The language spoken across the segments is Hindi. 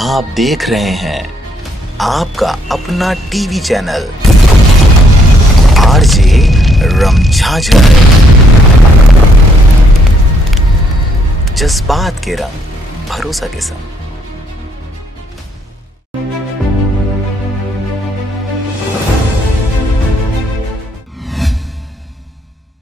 आप देख रहे हैं आपका अपना टीवी चैनल आरजे रमझाझर। जज्बात के रंग भरोसा के संग।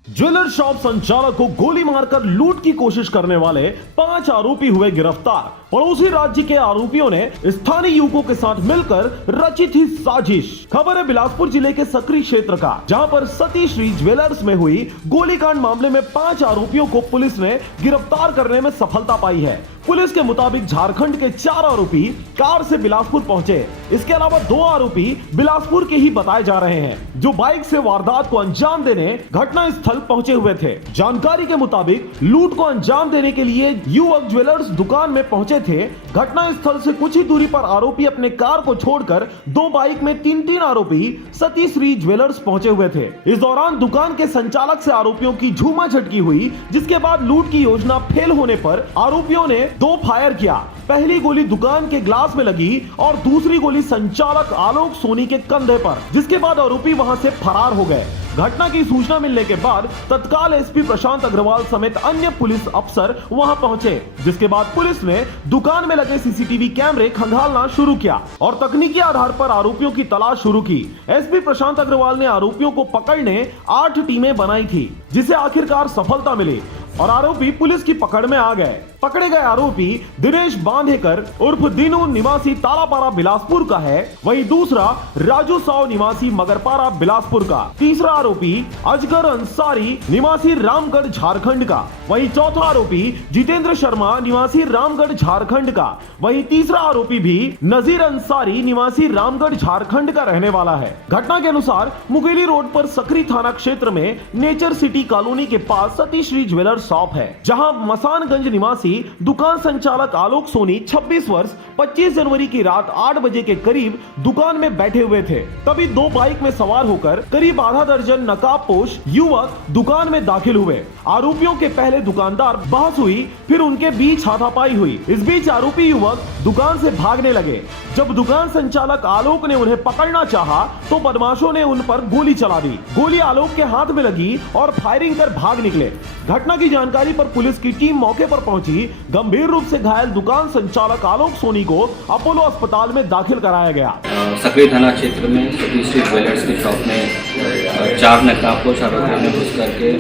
ज्वेलर शॉप संचालक को गोली मारकर लूट की कोशिश करने वाले 5 आरोपी हुए गिरफ्तार। पड़ोसी राज्य के आरोपियों ने स्थानीय युवकों के साथ मिलकर रची थी साजिश। खबर है बिलासपुर जिले के सकरी क्षेत्र का, जहां पर सतीश श्री ज्वेलर्स में हुई गोलीकांड मामले में 5 आरोपियों को पुलिस ने गिरफ्तार करने में सफलता पाई है। पुलिस के मुताबिक झारखंड के 4 आरोपी कार से बिलासपुर पहुंचे। इसके अलावा 2 आरोपी बिलासपुर के ही बताए जा रहे हैं, जो बाइक से वारदात को अंजाम देने घटना स्थल पहुंचे हुए थे। जानकारी के मुताबिक लूट को अंजाम देने के लिए युवक ज्वेलर्स दुकान में पहुंचे थे। घटना स्थल से कुछ ही दूरी पर आरोपी अपने कार को छोड़कर 2 बाइक में 3 आरोपी सतीश श्री ज्वेलर्स पहुंचे हुए थे। इस दौरान दुकान के संचालक से आरोपियों की झूमा झटकी हुई, जिसके बाद लूट की योजना फेल होने पर आरोपियों ने 2 फायर किया। पहली गोली दुकान के ग्लास में लगी और दूसरी गोली संचालक आलोक सोनी के कंधे पर, जिसके बाद आरोपी वहां से फरार हो गए। घटना की सूचना मिलने के बाद तत्काल एसपी प्रशांत अग्रवाल समेत अन्य पुलिस अफसर वहां पहुंचे, जिसके बाद पुलिस ने दुकान में लगे सीसीटीवी कैमरे खंगालना शुरू किया और तकनीकी आधार पर आरोपियों की तलाश शुरू की। एसपी प्रशांत अग्रवाल ने आरोपियों को पकड़ने 8 टीमें बनाई थी, जिसे आखिरकार सफलता मिली और आरोपी पुलिस की पकड़ में आ गए। पकड़े गए आरोपी दिनेश बांधेकर उर्फ दिनू निवासी तालापारा बिलासपुर का है, वहीं दूसरा राजू साव निवासी मगरपारा बिलासपुर का, तीसरा आरोपी अजगर अंसारी निवासी रामगढ़ झारखंड का, वहीं चौथा आरोपी जितेंद्र शर्मा निवासी रामगढ़ झारखंड का, वहीं तीसरा आरोपी भी नजीर अंसारी निवासी रामगढ़ झारखंड का रहने वाला है। घटना के अनुसार मुकेली रोड पर सकरी थाना क्षेत्र में नेचर सिटी कॉलोनी के पास सतीश श्री ज्वेलर्स शॉप है, जहां मसानगंज निवासी दुकान संचालक आलोक सोनी 26 वर्ष 25 जनवरी की रात 8 बजे के करीब दुकान में बैठे हुए थे। तभी 2 बाइक में सवार होकर करीब आधा दर्जन नकाबपोश युवक दुकान में दाखिल हुए। आरोपियों के पहले दुकानदार बहस हुई, फिर उनके बीच हाथापाई हुई। इस बीच आरोपी युवक दुकान से भागने लगे। जब दुकान संचालक आलोक ने उन्हें पकड़ना चाहा तो बदमाशों ने उन पर गोली चला दी। गोली आलोक के हाथ में लगी और फायरिंग कर भाग निकले। घटना की जानकारी पर पुलिस की टीम मौके पर पहुंची। गंभीर रूप से घायल दुकान संचालक आलोक सोनी को अपोलो अस्पताल में दाखिल कराया गया। सकरी थाना क्षेत्र में सतीश श्री ज्वेलर्स की शॉप में 4 नकाबपोश आरोपियों ने घुस करके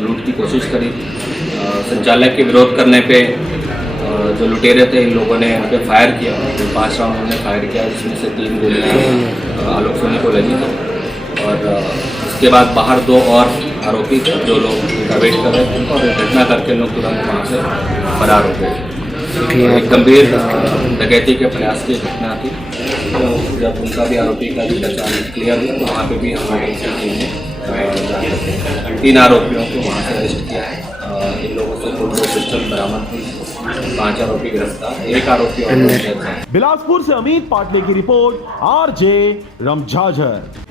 लूट की कोशिश करी। संचालक के विरोध करने पे जो लुटेरे थे इन लोगों ने उन पर फायर किया। 5 राउंड उन्होंने फायर किया, जिसमें से 3 गोलियां आलोक सोनी को लगी थी और उसके बाद बाहर 2 और आरोपी थे जो लोग उनका वेट कर रहे थे और घटना करके लोग तुरंत वहाँ से फरार हो गए। एक गंभीर डकैती के प्रयास की घटना थी, तो जब उनका भी आरोपी का भी पहचान क्लियर हुआ तो वहाँ पे भी हमारी टीम ने 3 आरोपियों को वहाँ से अरेस्ट किया। इन लोगों से कुल 2 पिस्टल बरामद हुई, 5 आरोपी गिरफ्तार, 1 आरोपी और। बिलासपुर से अमित पाटले की रिपोर्ट, आरजे रमझाझर।